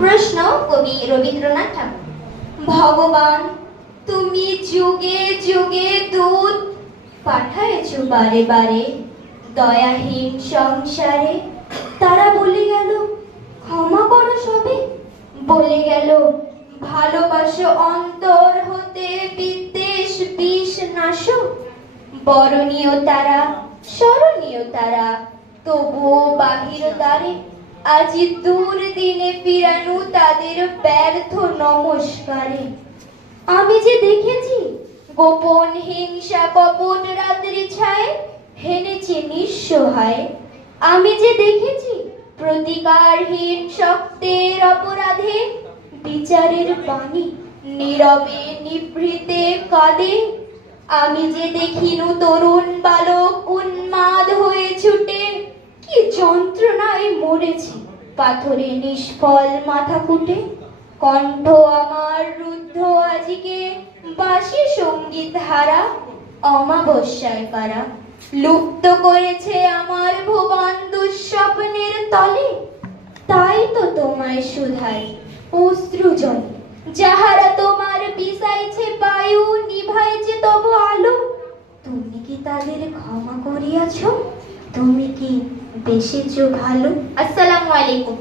প্রশ্ন কবি রবীন্দ্রনাথ ঠাকুর। ভগবান, তুমি যুগে যুগে দূত পাঠায়েছ বারে বারে দয়াহীন সংসারে। তারা বলে গেল ক্ষমা করো সবে, বলে গেল ভালোবাসো অন্তর হতে বিদ্বেষ বিষ নাশো। বরণীয় তারা, স্মরণীয় তারা, তবুও বাহির দ্বারে আজি দূর দিনে ফিরানু তাদের ব্যর্থ নমস্কারে। আমি যে দেখেছি গোপন হিংসা কপট রাত্রি ছায় হেনেছে নিঃসহায়। আমি যে দেখেছি প্রতিকারহীন শক্তের অপরাধে বিচারের বাণী নীরবে নিভৃতে কাঁদে। আমি যে দেখিনু তরুণ বালক উন্মাদ হয়ে ছুটে কি যন্ত্রণায় মরেছে পাথরে নিষ্ফল মাথা ফুটে। কণ্ঠ আমার রুদ্ধ আজিকে বাঁশি সঙ্গীত হারা। অমাবস্যায় কারা লুপ্ত করেছে আমার ভুবন দুঃস্বপ্নের তলে। তাই তো তোমায় শুধাই অশ্রু জলে, যাহারা তোমার বিষাইছে বায়ু নিভাইছে তব আলো। তুমি কি তাদের ক্ষমা করিয়াছ? তুমি কি বেশেছ ভালো? আসসালামু আলাইকুম।